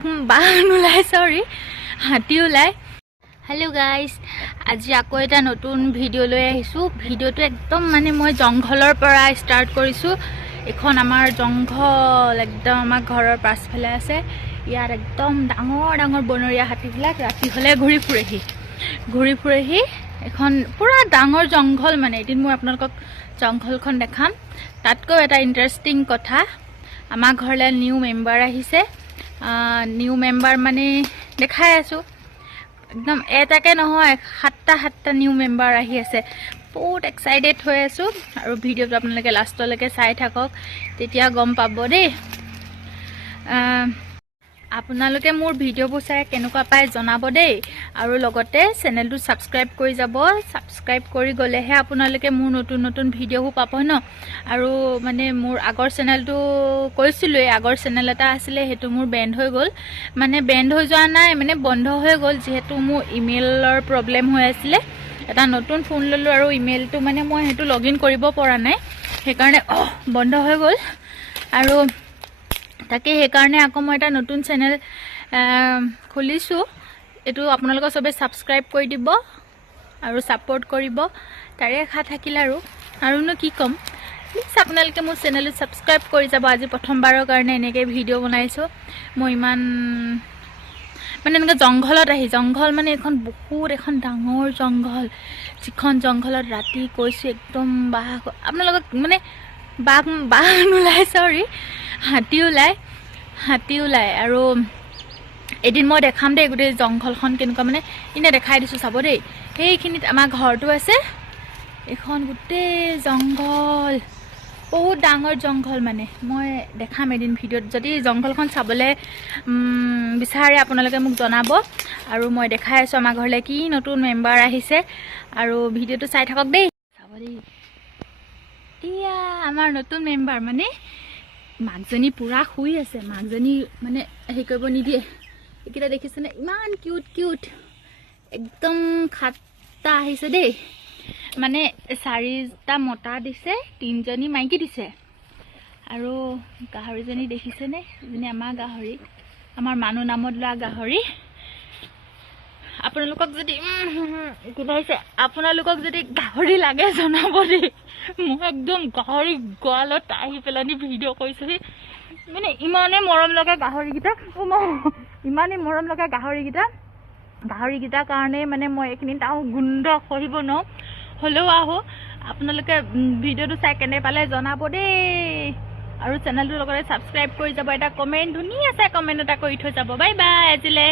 বাহন ওলাই চৰি হাতী ওলাই হেল্ল' গাইজ আজি আকৌ এটা নতুন ভিডিঅ' লৈ আহিছোঁ। ভিডিঅ'টো একদম মানে মই জংঘলৰ পৰা ষ্টাৰ্ট কৰিছোঁ। এইখন আমাৰ জংঘল একদম আমাৰ ঘৰৰ পাছফালে আছে। ইয়াত একদম ডাঙৰ ডাঙৰ বনৰীয়া হাতীবিলাক ৰাতি হ'লে ঘূৰি ফুৰেহি। ঘূৰি ফুৰেহি। এখন পূৰা ডাঙৰ জংঘল মানে এদিন মই আপোনালোকক জংঘলখন দেখাম। তাতকৈ এটা ইণ্টাৰেষ্টিং কথা আমাৰ ঘৰলৈ নিউ মেম্বাৰ আহিছে। নিউ মেম্বাৰ মানে দেখাই আছোঁ। একদম এটাকে নহয়, সাতটা সাতটা নিউ মেম্বাৰ আহি আছে। বহুত এক্সাইটেড হৈ আছোঁ আৰু ভিডিঅ'টো আপোনালোকে লাষ্টলৈকে চাই থাকক, তেতিয়া গম পাব দেই। আপোনালোকে মোৰ ভিডিঅ'বোৰ চাই কেনেকুৱা পায় জনাব দেই। আৰু লগতে চেনেলটো ছাবস্ক্ৰাইব কৰি যাব। ছাবস্ক্ৰাইব কৰি গ'লেহে আপোনালোকে মোৰ নতুন নতুন ভিডিঅ'বোৰ পাব ন। আৰু মানে মোৰ আগৰ চেনেলটো কৈছিলোঁৱেই আগৰ চেনেল এটা আছিলে সেইটো মোৰ বেণ্ড হৈ গ'ল। মানে বেণ্ড হৈ যোৱা নাই মানে বন্ধ হৈ গ'ল যিহেতু মোৰ ইমেইলৰ প্ৰব্লেম হৈ আছিলে। এটা নতুন ফোন ল'লোঁ আৰু ইমেইলটো মানে মই সেইটো লগ ইন কৰিব পৰা নাই। সেইকাৰণে বন্ধ হৈ গ'ল। আৰু তাকে সেইকাৰণে আকৌ মই এটা নতুন চেনেল খুলিছোঁ। এইটো আপোনালোকে চবে ছাবস্ক্ৰাইব কৰি দিব আৰু ছাপৰ্ট কৰিব। তাৰে আশা থাকিল আৰু। আৰুনো কি ক'ম? প্লিজ আপোনালোকে মোৰ চেনেলটো ছাবস্ক্ৰাইব কৰি যাব। আজি প্ৰথমবাৰৰ কাৰণে এনেকৈ ভিডিঅ' বনাইছোঁ। মই ইমান মানে এনেকৈ জংঘলত আহি জংঘল মানে এখন বহুত এখন ডাঙৰ জংঘল। যিখন জংঘলত ৰাতি কৈছোঁ একদম বাঘ আপোনালোকক মানে বাঘ বাঘ নোলায় চৰি হাতী ওলায় হাতী ওলায় আৰু এদিন মই দেখাম দেই গোটেই জংঘলখন কেনেকুৱা মানে এনেই দেখাই দিছোঁ চাব দেই। সেইখিনিত আমাৰ ঘৰটো আছে এইখন গোটেই জংঘল বহুত ডাঙৰ জংঘল মানে। মই দেখাম এদিন ভিডিঅ'ত যদি জংঘলখন চাবলৈ বিচাৰে আপোনালোকে মোক জনাব আৰু মই দেখাই আছোঁ আমাৰ ঘৰলৈ কি নতুন মেম্বাৰ আহিছে আৰু ভিডিঅ'টো চাই থাকক দেই। চাব দেই। এয়া আমাৰ নতুন মেম্বাৰ মানে মাকজনী পূৰা শুই আছে মাকজনী মানে হেৰি কৰিব নিদিয়ে। এইকেইটা দেখিছেনে? ইমান কিউট কিউট একদম খাট্টা আহিছে দেই। মানে চাৰিটা মতা দিছে তিনিজনী মাইকী দিছে। আৰু গাহৰিজনী দেখিছেনে? এজনী আমাৰ গাহৰি আমাৰ মানুহ নামত লোৱা গাহৰি। আপোনালোকক যদি হৈছে আপোনালোকক যদি গাহৰি লাগে জনাব দেই মই একদম গাহৰি গঁৰালত আহি পেলানি ভিডিঅ' কৰিছোহি মানে ইমানেই মৰম লগা গাহৰিকেইটা ইমানেই মৰম লগা গাহৰিকেইটা। গাহৰিকেইটাৰ কাৰণে মানে মই এইখিনি তাৰ গোন্ধ সহিব নোৱাৰোঁ। হ'লেও আহোঁ আপোনালোকে ভিডিঅ'টো চাই কেনে পালে জনাব দেই। আৰু চেনেলটোৰ লগতে ছাবস্ক্ৰাইব কৰি যাব এটা কমেণ্ট ধুনীয়া চাই কমেণ্ট এটা কৰি থৈ যাব। বাই বাই আজিলৈ।